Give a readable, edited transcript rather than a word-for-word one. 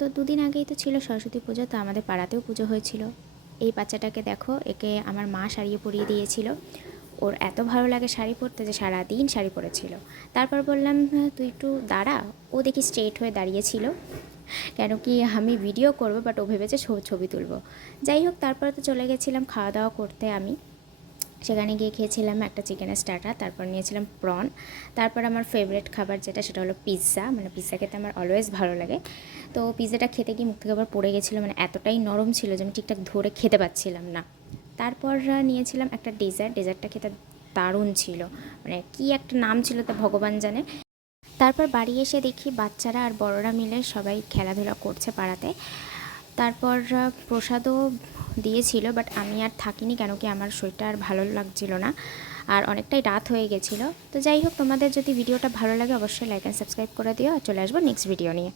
তো দুদিন আগেই তো ছিল সরস্বতী পুজো, তো আমাদের পাড়াতেও পুজো হয়েছিল। এই বাচ্চাটাকে দেখো, একে আমার মা শাড়ি পরিয়ে দিয়েছিল। ওর এত ভালো লাগে শাড়ি পরতে যে সারাদিন শাড়ি পরেছিল। তারপর বললাম, তুই একটু দাঁড়া। ও দেখি স্ট্রেট হয়ে দাঁড়িয়েছিল, কেন কি আমি ভিডিও করব, বাট ও ভেবেছে ছবি তুলব। যাই হোক, তারপরে তো চলে গেছিলাম খাওয়া দাওয়া করতে। আমি সেখানে গিয়ে খেয়েছিলাম একটা চিকেনের স্টার্টার, তারপর নিয়েছিলাম প্রন, তারপর আমার ফেভারিট খাবার যেটা সেটা হলো পিৎজা। মানে পিৎজা খেতে আমার অলওয়েজ ভালো লাগে। তো পিৎজাটা খেতে গিয়ে মুখ থেকে আবার পড়ে গেছিলো, মানে এতটাই নরম ছিল যে আমি ঠিকঠাক ধরে খেতে পাচ্ছিলাম না। তারপর নিয়েছিলাম একটা ডেজার্টটা খেতে দারুণ ছিল, মানে কি একটা নাম ছিল তা ভগবান জানে। তারপর বাড়ি এসে দেখি বাচ্চারা আর বড়রা মিলে সবাই খেলাধুলা করছে পাড়াতে। তারপর প্রসাদও দিয়েছিল, বাট আমি আর থাকিনি, কেন কি আমার শরীরটা আর ভালো লাগছিল না, আর অনেকটাই রাত হয়ে গেছিলো। তো যাই হোক, তোমাদের যদি ভিডিওটা ভালো লাগে অবশ্যই লাইক অ্যান্ড সাবস্ক্রাইব করে দিও, আর চলে আসবো নেক্সট ভিডিও নিয়ে।